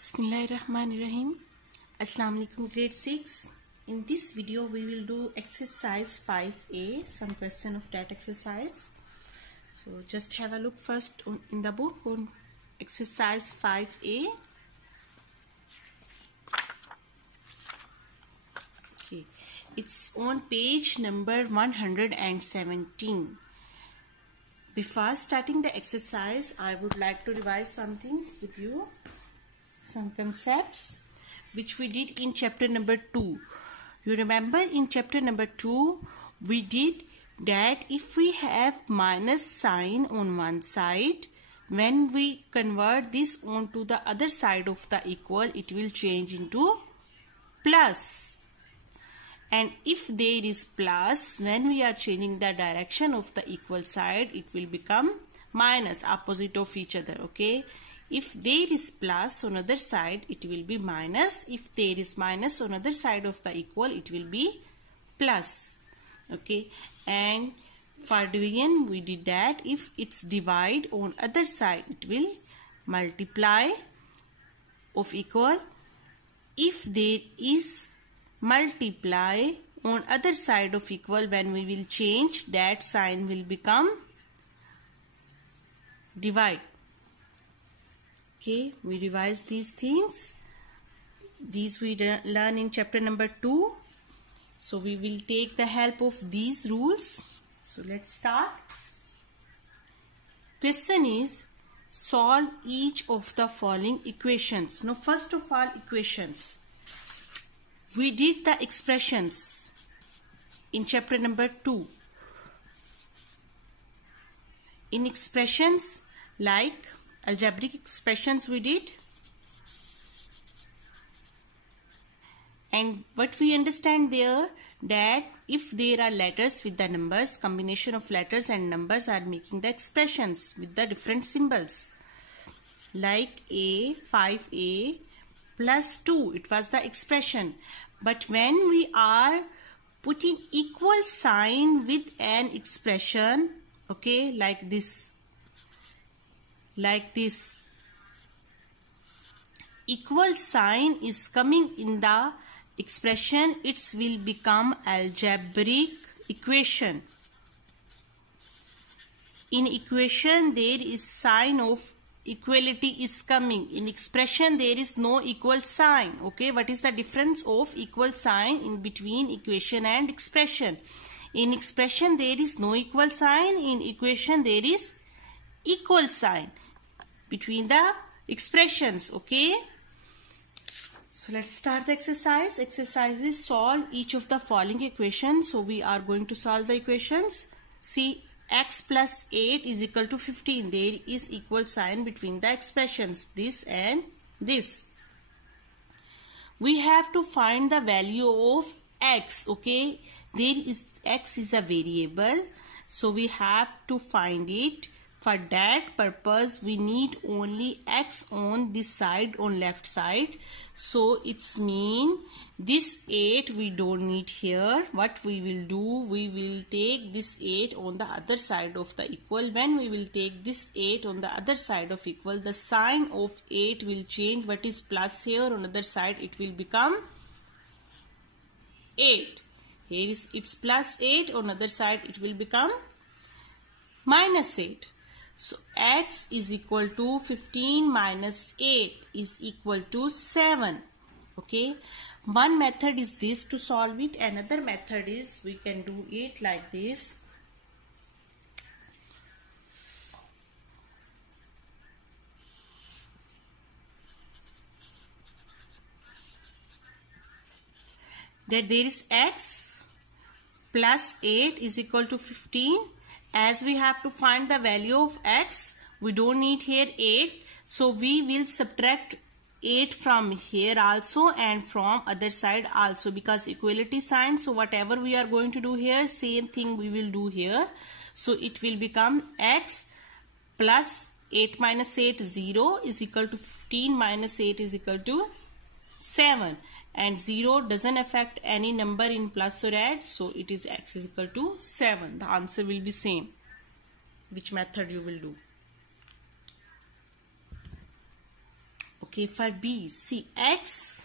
Bismillahirrahmanirrahim. Assalamu alaikum, grade 6. In this video we will do exercise 5a, some question of that exercise. So just have a look first in the book on exercise 5a. Okay, it's on page number 117. Before starting the exercise, I would like to revise some things with you. Some concepts which we did in chapter number 2. You remember in chapter number 2 we did that if we have minus sign on one side, when we convert this onto the other side of the equal, it will change into plus. And if there is plus, when we are changing the direction of the equal side, it will become minus, opposite of each other. Okay. If there is plus on other side, it will be minus. If there is minus on other side of the equal, it will be plus. Okay. And for division, we did that. If it's divide on other side, it will multiply of equal. If there is multiply on other side of equal, when we will change, that sign will become divide. Okay, we revise these things. These we learn in chapter number 2. So we will take the help of these rules. So let's start. Question is, solve each of the following equations. Now first of all, equations. We did the expressions in chapter number 2. In expressions like algebraic expressions we did, and what we understand there, that if there are letters with the numbers, combination of letters and numbers are making the expressions with the different symbols, like a 5a plus 2, it was the expression. But when we are putting equal sign with an expression, okay, like this, equal sign is coming in the expression, it will become algebraic equation. In equation there is sign of equality is coming. In expression there is no equal sign. Okay, what is the difference of equal sign in between equation and expression? In expression there is no equal sign. In equation there is equal sign between the expressions. Okay, so let's start the exercise. Exercise is solve each of the following equations. So we are going to solve the equations. See, x plus 8 is equal to 15. There is equal sign between the expressions, this and this. We have to find the value of x. Okay, there is x is a variable, so we have to find it. For that purpose we need only x on this side, on left side. So it's mean this 8 we don't need here. What we will do, we will take this 8 on the other side of the equal. When we will take this 8 on the other side of equal, the sign of 8 will change. What is plus here on the other side, it will become 8. Here is it's plus 8, on the other side it will become minus 8. So x is equal to 15 minus 8 is equal to 7. Okay. One method is this to solve it. Another method is we can do it like this. That there is x plus 8 is equal to 15. As we have to find the value of x, we don't need here 8. So we will subtract 8 from here also and from other side also, because equality sign. So whatever we are going to do here, same thing we will do here. So it will become x plus 8 minus 8, 0 is equal to 15 minus 8 is equal to 7. And 0 doesn't affect any number in plus or add, so it is x is equal to 7. The answer will be same, which method you will do. Okay, for B, see x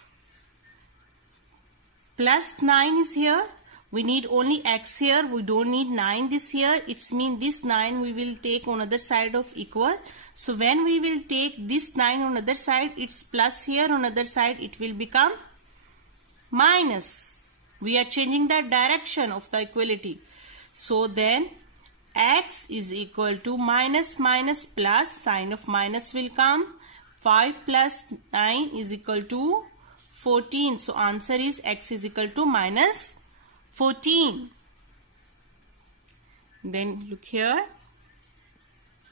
plus 9 is here. We need only x here. We don't need 9 this here. It's mean this 9 we will take on other side of equal. So when we will take this 9 on other side, it's plus here. On other side, it will become minus. We are changing the direction of the equality. So then x is equal to minus minus plus. Sign of minus will come. 5 plus 9 is equal to 14. So answer is x is equal to minus 14. Then look here.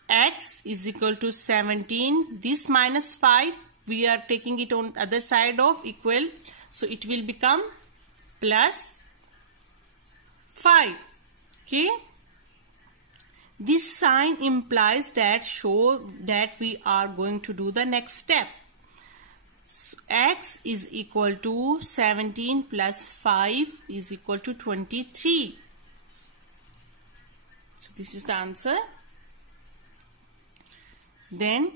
X is equal to 17. This minus 5, we are taking it on other side of equal. So it will become plus 5. Okay. This sign implies that show that we are going to do the next step. So x is equal to 17 plus 5 is equal to 23. So this is the answer. Then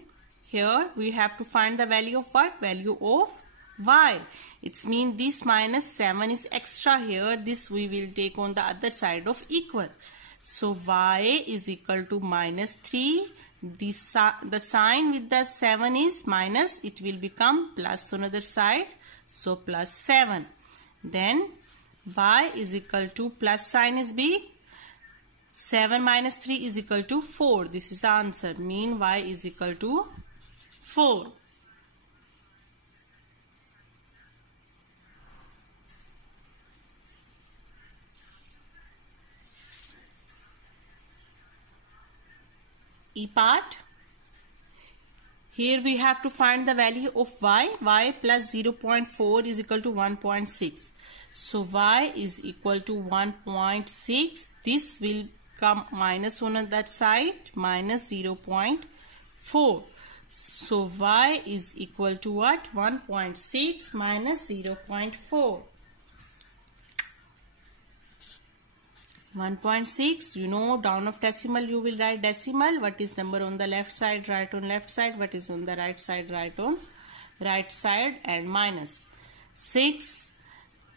here we have to find the value of what? Value of y. It's mean this minus 7 is extra here. This we will take on the other side of equal. So y is equal to minus 3. The sign with the 7 is minus. It will become plus on the other side. So plus 7. Then y is equal to plus sign is big. 7 minus 3 is equal to 4. This is the answer. Mean y is equal to 4. E part. Here we have to find the value of y. Y plus 0.4 is equal to 1.6. So y is equal to 1.6. This will come minus on that side, minus 0.4. So y is equal to what? 1.6 minus 0.4. 1.6, you know, down of decimal you will write decimal. What is number on the left side, write on left side. What is on the right side, write on right side, and minus. 6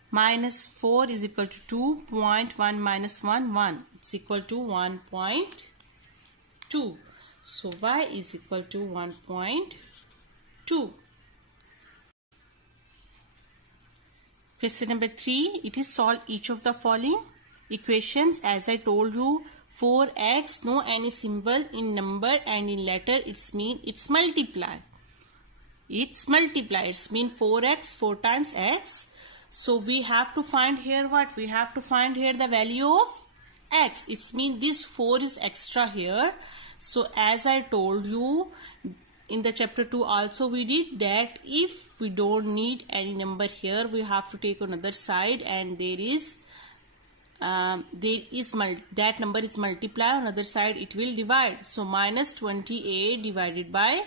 minus 4 is equal to 2. 0.1 minus 1, 1. It's equal to 1.2. So y is equal to 1.2. Question number 3. It is solve each of the following equations. As I told you, 4x, no any symbol in number and in letter, it's mean it's multiply. It's multiply. It's mean 4x, 4 times x. So we have to find here what? We have to find here the value of x. It's mean this 4 is extra here. So as I told you in the chapter 2 also we did that if we don't need any number here, we have to take another side, and that number is multiply, on other side it will divide. So minus 28 divided by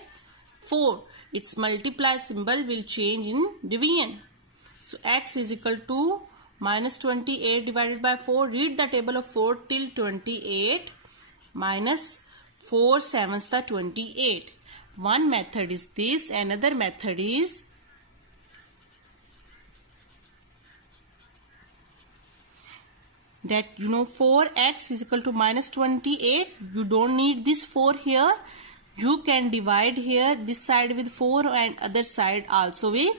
4. Its multiply symbol will change in division. So x is equal to minus 28 divided by 4. Read the table of 4 till 28. Minus 4 sevens the 28. One method is this. Another method is that 4x is equal to minus 28. You don't need this 4 here. You can divide here this side with 4 and other side also with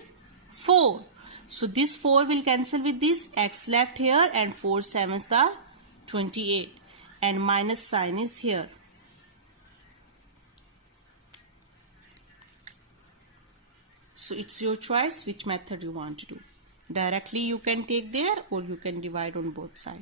4. So this 4 will cancel with this, x left here, and 4 sevens the 28, and minus sign is here. So it's your choice which method you want to do. Directly you can take there, or you can divide on both sides.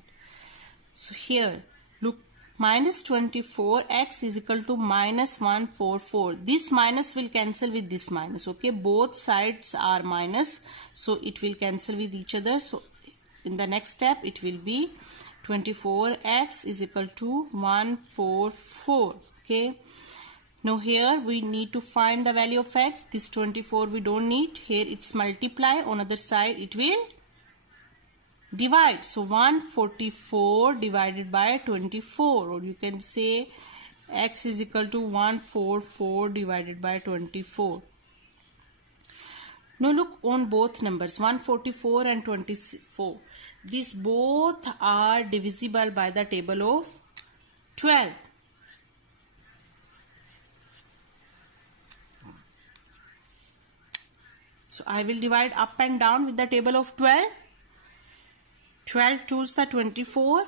So here, look, minus 24x is equal to minus 144. This minus will cancel with this minus. Okay, both sides are minus, so it will cancel with each other. So in the next step, it will be 24x is equal to 144. Okay. Now here we need to find the value of x. This 24 we don't need. Here it's multiply. On other side it will divide. So 144 divided by 24, or you can say x is equal to 144 divided by 24. Now look on both numbers 144 and 24. These both are divisible by the table of 12. So I will divide up and down with the table of 12. 12 2s the 24.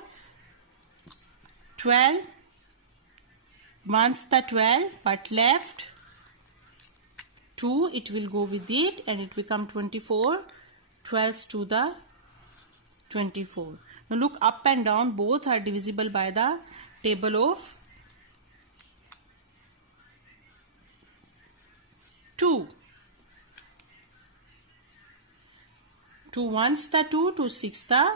12 1s the 12, but left 2, it will go with it and it become 24. 12s to the 24. Now look up and down, both are divisible by the table of 2. 2 1s the 2, 2 6 the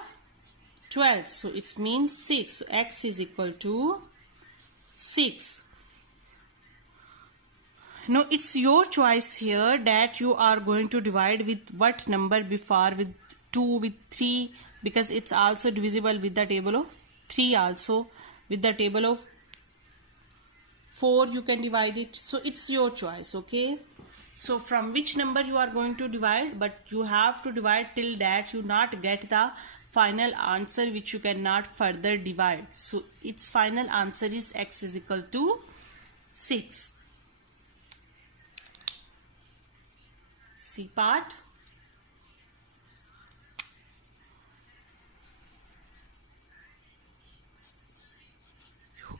12. So it means 6. So x is equal to 6. Now it's your choice here that you are going to divide with what number before, with 2, with 3, because it's also divisible with the table of 3 also. With the table of 4 you can divide it. So it's your choice, okay. So from which number you are going to divide, but you have to divide till that you not get the final answer which you cannot further divide. So its final answer is x is equal to 6. C part.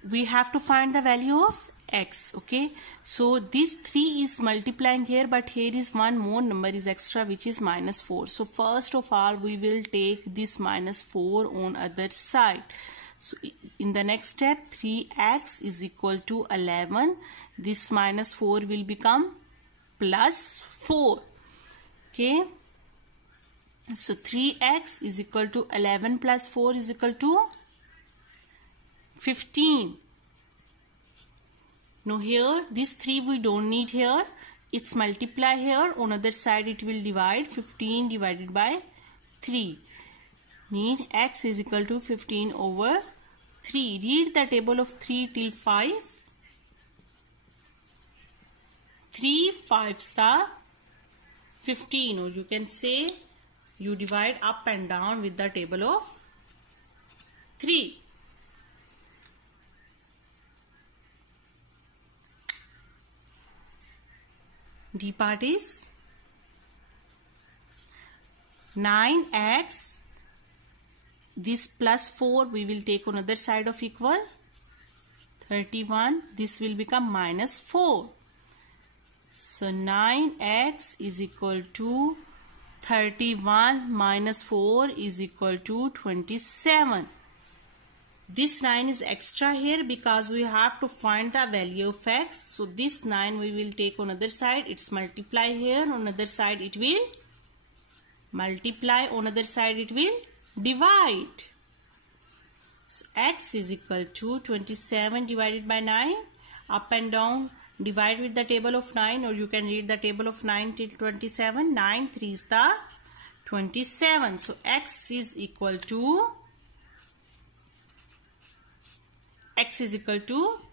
We have to find the value of x, okay. So this 3 is multiplying here, but here is one more number is extra, which is -4. So first of all we will take this -4 on other side. So in the next step 3x is equal to 11. This -4 will become +4, okay. So 3x is equal to 11 plus 4 is equal to 15. Now here this 3 we don't need here, it's multiply here, on other side it will divide. 15 divided by 3 mean x is equal to 15 over 3. Read the table of 3 till 5. 3 5s the 15, or you can say you divide up and down with the table of 3. D part is 9x. This +4 we will take on other side of equal 31. This will become -4. So 9x is equal to 31 minus 4 is equal to 27. This 9 is extra here because we have to find the value of x. So this 9 we will take on other side. It's multiply here. On other side it will multiply. On other side it will divide. So x is equal to 27 divided by 9. Up and down. Divide with the table of 9, or you can read the table of 9 till 27. 9 3 is the 27. So x is equal to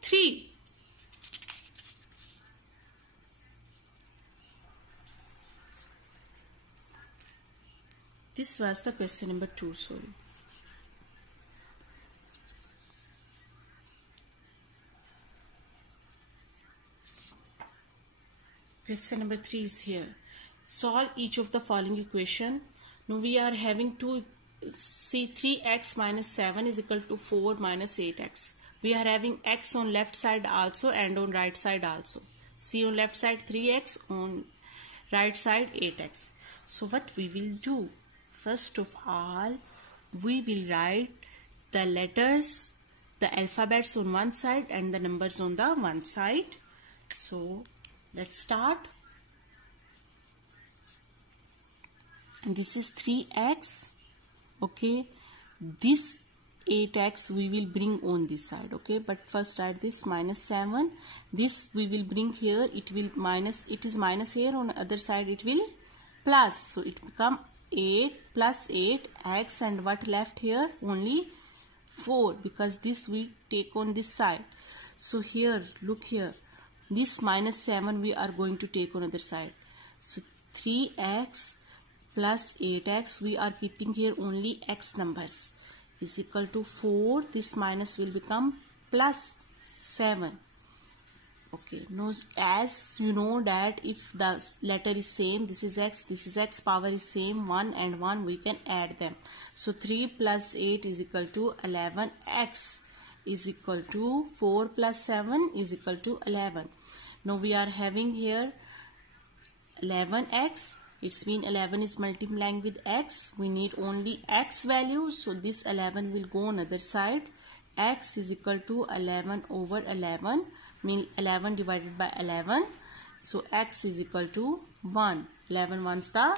3. This was the question number 2, sorry. Question number 3 is here. Solve each of the following equation. Now we are having 3x minus 7 is equal to 4 minus 8x. We are having x on left side also and on right side also. See, on left side 3x, on right side 8x. So what we will do? First of all, we will write the letters, the alphabets on one side and the numbers on the one side. So let's start. And this is 3x, okay. This 8x we will bring on this side, okay. But first write this -7. This we will bring here. It will minus. It is minus here. On the other side it will plus. So it become 8 plus 8x, and what left here? Only 4, because this we take on this side. So here, look here. This -7 we are going to take on other side. So 3x plus 8x, we are keeping here only x numbers, is equal to 4. This minus will become plus 7. Okay, now as you know that if the letter is same, this is x, power is same, 1 and 1, we can add them. So 3 plus 8 is equal to 11, x is equal to 4 plus 7 is equal to 11. Now we are having here 11x, it's mean 11 is multiplying with x, we need only x value, so this 11 will go on other side. X is equal to 11 over 11, mean 11 divided by 11, so x is equal to 1. 11 ones the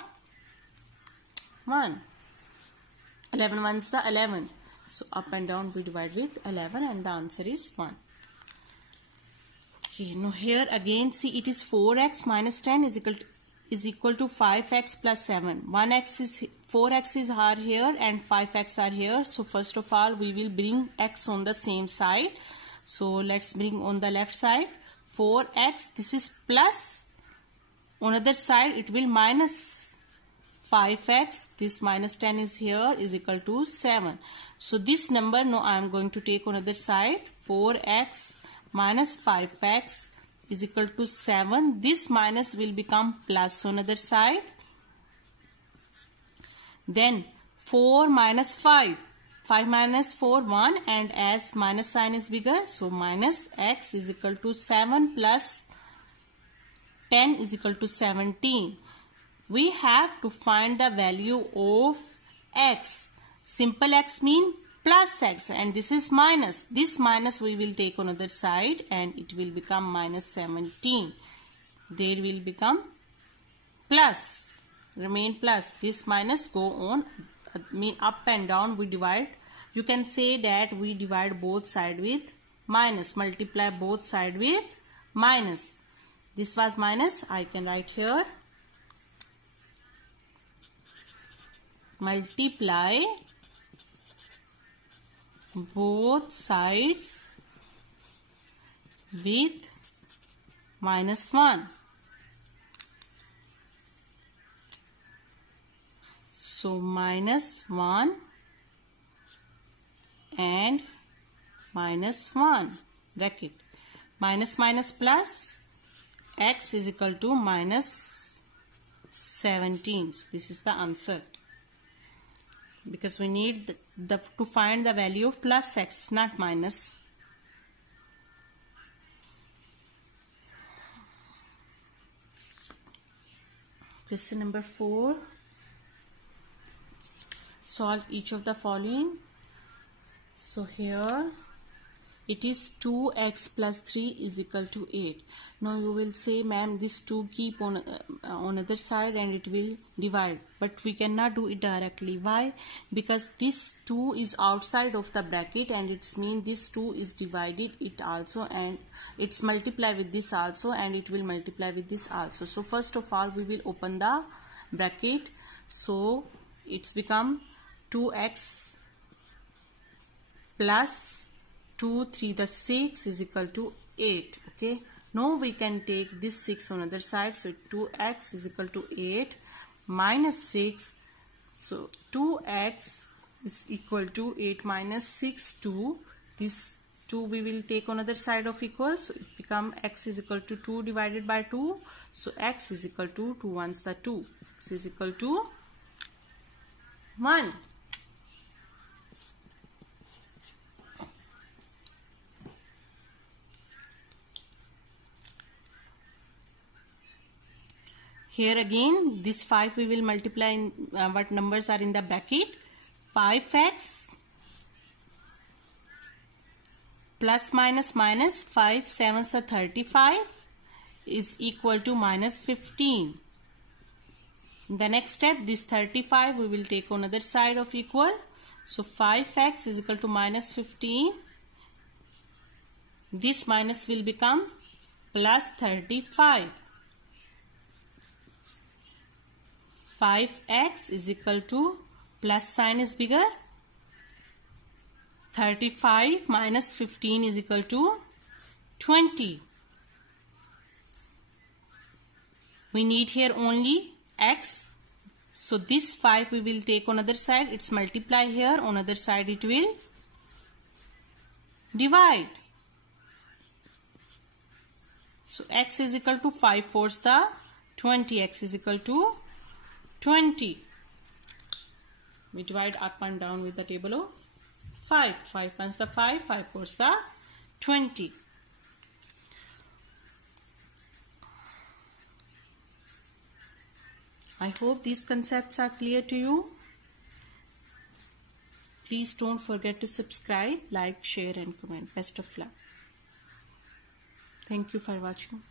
1, 11 ones the 11, so up and down we divide with 11 and the answer is 1. Okay, now here again see, it is 4x minus 10 is equal to 5x plus 7. 4x is are here and 5x are here. So first of all we will bring x on the same side. So let's bring on the left side 4x. This is plus. On other side it will minus 5x. This minus 10 is here is equal to 7. So this number now I am going to take on other side. 4x minus 5x is equal to 7. This minus will become plus on other side. Then 4 minus 5. 5 minus 4, 1, and as minus sign is bigger, so minus x is equal to 7 plus 10 is equal to 17. We have to find the value of x. Simple x mean plus x, and this is minus. This minus we will take on other side and it will become minus 17. There will become plus, remain plus. This minus go on, mean up and down we divide. You can say that we divide both side with minus, multiply both side with minus. This was minus, I can write here multiply both sides with minus 1. So minus 1 and minus 1 bracket, minus minus plus, x is equal to minus 17. So this is the answer, because we need to find the value of plus x, not minus. Question number 4. Solve each of the following. So here it is 2x plus 3 is equal to 8. Now you will say, ma'am, this 2 keep on other side and it will divide. But we cannot do it directly. Why? Because this 2 is outside of the bracket and it's mean this 2 is divided it also, and it's multiply with this also, and it will multiply with this also. So first of all we will open the bracket. So it's become 2x plus 2, 3 the 6 is equal to 8. Okay, now we can take this 6 on other side. So 2x is equal to 8 minus 6. So 2x is equal to 8 minus 6, 2. This 2 we will take on other side of equal. So it become x is equal to 2 divided by 2. So x is equal to 2 ones the 2. X is equal to 1. Here again this 5 we will multiply in what numbers are in the bracket. 5x plus minus minus 5 7s are 35 is equal to minus 15. In the next step this 35 we will take on other side of equal. So 5x is equal to minus 15. This minus will become plus 35. 5x is equal to, plus sign is bigger, 35 minus 15 is equal to 20. We need here only x. So this 5 we will take on other side. It's multiply here. On other side it will divide. So x is equal to 5 fours the 20. X is equal to 20. We divide up and down with the table of 5. 5 ones the 5. 5 fours the 20. I hope these concepts are clear to you. Please don't forget to subscribe, like, share and comment. Best of luck. Thank you for watching.